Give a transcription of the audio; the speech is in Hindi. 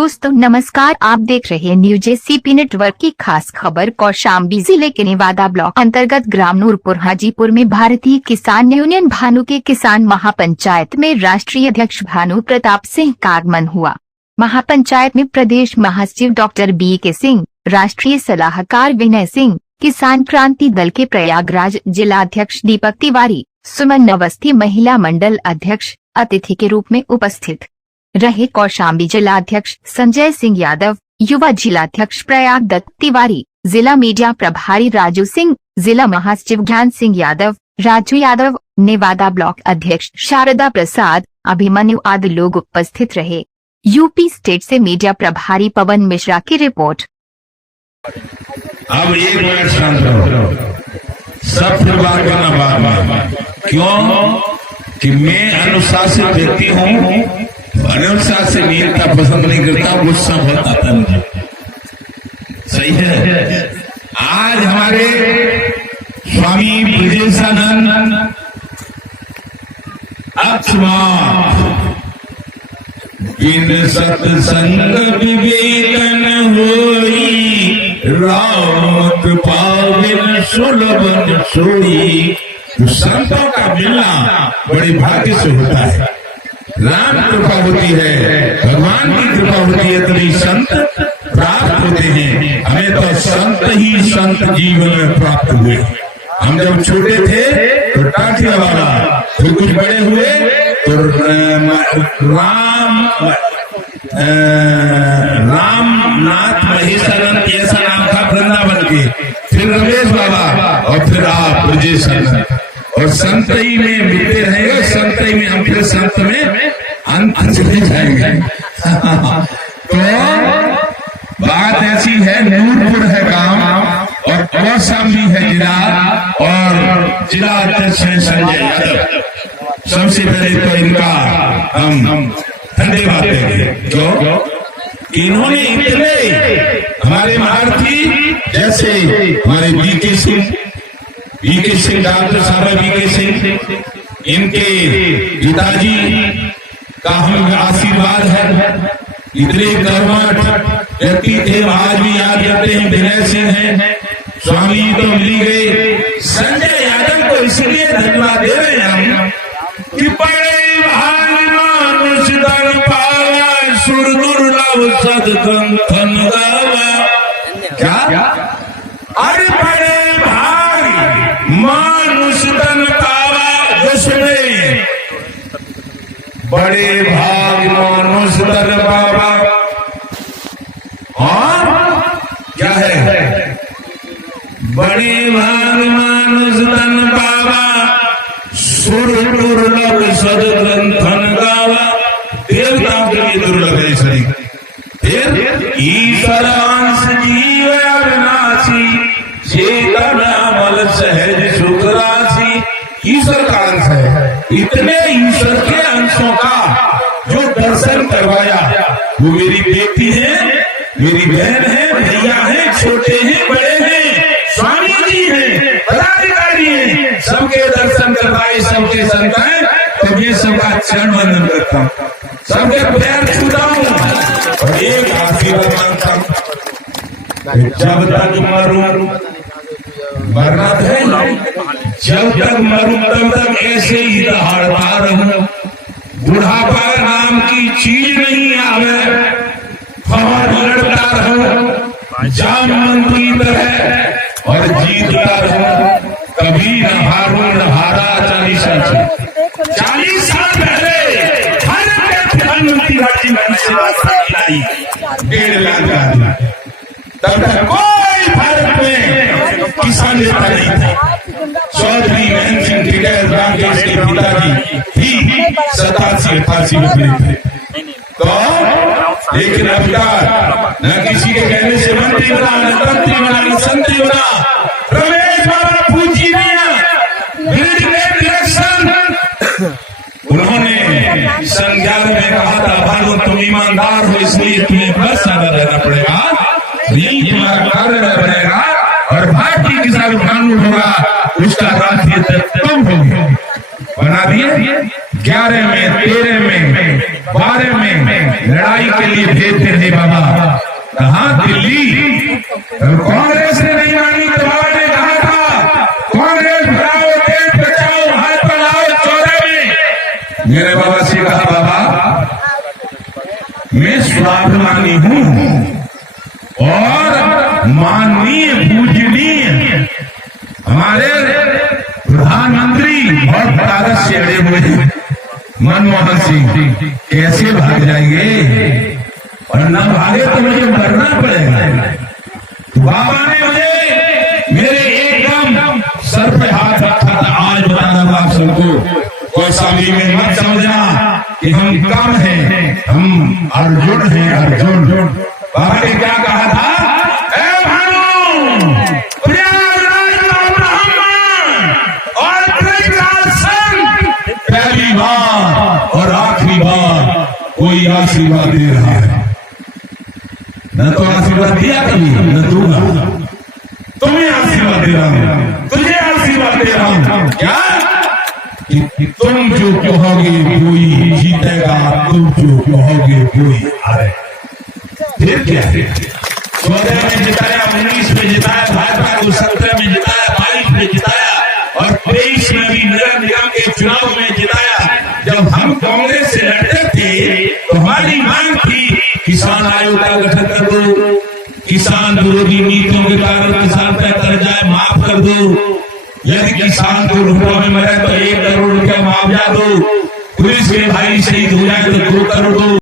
दोस्तों नमस्कार, आप देख रहे हैं न्यूज एसीपी नेटवर्क की खास खबर। कौशाम्बी जिले के नेवादा ब्लॉक अंतर्गत ग्राम नूरपुर हाजीपुर में भारतीय किसान यूनियन भानु के किसान महापंचायत में राष्ट्रीय अध्यक्ष भानु प्रताप सिंह का आगमन हुआ। महापंचायत में प्रदेश महासचिव डॉक्टर BK सिंह, राष्ट्रीय सलाहकार विनय सिंह, किसान क्रांति दल के प्रयागराज जिला अध्यक्ष दीपक तिवारी, सुमन अवस्थी महिला मंडल अध्यक्ष अतिथि के रूप में उपस्थित रहे। कौशाम्बी जिला अध्यक्ष संजय सिंह यादव, युवा जिला अध्यक्ष प्रयाग दत्त तिवारी, जिला मीडिया प्रभारी राजू सिंह, जिला महासचिव ज्ञान सिंह यादव, राजू यादव, नेवादा ब्लॉक अध्यक्ष शारदा प्रसाद, अभिमन्यु आदि लोग उपस्थित रहे। यूपी स्टेट से मीडिया प्रभारी पवन मिश्रा की रिपोर्ट। अब एक मिनट शांत रहो, सब फिर बात करना बाद में। क्यों कि मैं अनुशासित व्यक्ति हूँ, अनुशासनीयता पसंद नहीं करता, गुस्सा बहुत आता मुझे। सही है। आज हमारे स्वामी ब्रजेशानंद बिन सत्संग विवेकन होई, राम पावन सुलभन सोई। तो संतों का मिलना बड़े भाग्य से होता है। राम कृपा होती है, भगवान की कृपा होती है, तभी संत प्राप्त होते हैं। हमें तो संत ही संत जीवन में प्राप्त हुए। हम जब छोटे थे तो टाटिया वाला, फिर कुछ बड़े हुए तो रामनाथ महेशानंद ऐसा नाम था वृंदावन के, फिर रमेश बाबा और फिर आप ब्रजेशानंद। और संतई में मिलते रहेंगे, संतई में हम फिर संत में अंत चले जाएंगे। तो बात ऐसी है, नूरपुर है गांव और कौशाम्बी है जिला, और जिला अध्यक्ष है संजय यादव। सबसे पहले तो इनका हम धन्यवाद देंगे, क्यों कि इन्होंने इतने हमारे महारथी जैसे हमारे BK सिंह, डॉक्टर साहब BK सिंह, इनके पिताजी का हमें आशीर्वाद है। इतने कर्मठ व्यक्ति थे, आज भी याद करते हैं। विनय सिंह है, स्वामी तो मिल गए। संजय यादव को इसलिए धन्यवाद दे रहे हैं कि बड़े भाग मानुष दर पावा, सुर दुर्लभ सदगंथन गावा। क्या? अरे बड़े भाग मानुष तन पावा, जिसमें बड़े भाग मानुष तन पावा। और क्या है? बड़े भाग मानुष तन पावा, सुर दुर्लभ सदग्रंथन गावा। देवताओं के लिए दुर्लभ है शरीर। फिर ईश्वरांश जीव अविनाशी, चेतनामल सहज सुख राशि। ईश्वर का अंश है। इतने ईश्वर के अंशों का जो दर्शन करवाया, वो मेरी बेटी है, मेरी बहन है, भैया है, छोटे हैं, बड़े हैं, स्वामी जी हैं, पदाधिकारी हैं, सबके दर्शन करवाए, सबके संत हैं। तो ये सबका चरण वंदन करता हूँ, सबके पैर छूता हूँ और एक आशीर्वाद मांगता हूँ। जब तक मरूं, मरना है, जब तक मरूं तब तक ऐसे ही दहाड़ता रहूं। बुढ़ापा नाम की चीज नहीं आवे, और लड़ता रहूं जामन की तरह और जीतता रहूं। कभी न हारूं न हारा। 40 साल पहले हर प्रधानमंत्री राजीव गांधी 1.5 लाख, तब तक कोई भारत में किसान नेता नहीं था। चौधरी महन सिंह राकेश के पिताजी भी 87-88 में थे। तो लेकिन अब न किसी के कहने से मंत्री बना, न मंत्री बना, न संतरी बना। रमेश बाबा पूछी उन्होंने संज्ञान में कहा था, भानु तुम ईमानदार हो, इसलिए तुम्हें बस ज्यादा रहना पड़ेगा, यही तुम्हारा कार्य रहेगा, और भारतीय किसान भानु होगा, उसका राष्ट्रीय तुम होगी। बना दिए 11 में 13 में बारे में लड़ाई के लिए भेजते थे बाबा। कहा दिल्ली, कांग्रेस ने नहीं मानी तो बाबा ने कहा था कांग्रेस भराओ, देश बचाओ, हाथ बढ़ाओ 14 में। मेरे बाबा से कहा बाबा मैं स्वाभिमानी हूँ और माननीय पूजनीय हमारे प्रधानमंत्री बहुत भारत से अड़े हुए हैं मनमोहन सिंह, कैसे भाग जाएंगे? और न भागे तो मुझे मरना पड़ेगा। तो बाबा ने मुझे मेरे एकदम सर पे हाथ रखा था। आज बताना आप सबको, कोई स्वामी में मत समझना कि हम कम हैं, हम अर्जुन हैं, अर्जुन। बाबा ने क्या कहा था? ए भानु, प्रयागराज का ब्राह्मण और प्रयागराज संत पहली बार और आखिरी बार कोई आशीर्वाद दे रहा है। न तो आशीर्वाद दिया कभी, न दूंगा। तुम्हें आशीर्वाद दे रहा हूं, तुझे आशीर्वाद दे रहा हूं। क्या? कि तुम जो कहोगे कोई जीतेगा, तुम जो कहोगे कोई हारेगा। फिर क्या? 14 में जिताया, 19 में जिताया, भाजपा को 17 में जिताया, 22 में जिताया और 23 में भी नगर निगम के चुनाव में जिताया। जब हम कांग्रेस से लड़ते थे तो हमारी मांग थी किसान आयोग का गठन कर दो, किसान विरोधी नीतियों के कारण किसान का कर्जा माफ कर दो, यदि किसान को रुपयों में मरे तो 1 करोड़ रुपया मुआवजा दो, पुलिस के भाई शहीद हो जाए तो 2 करोड़ दो।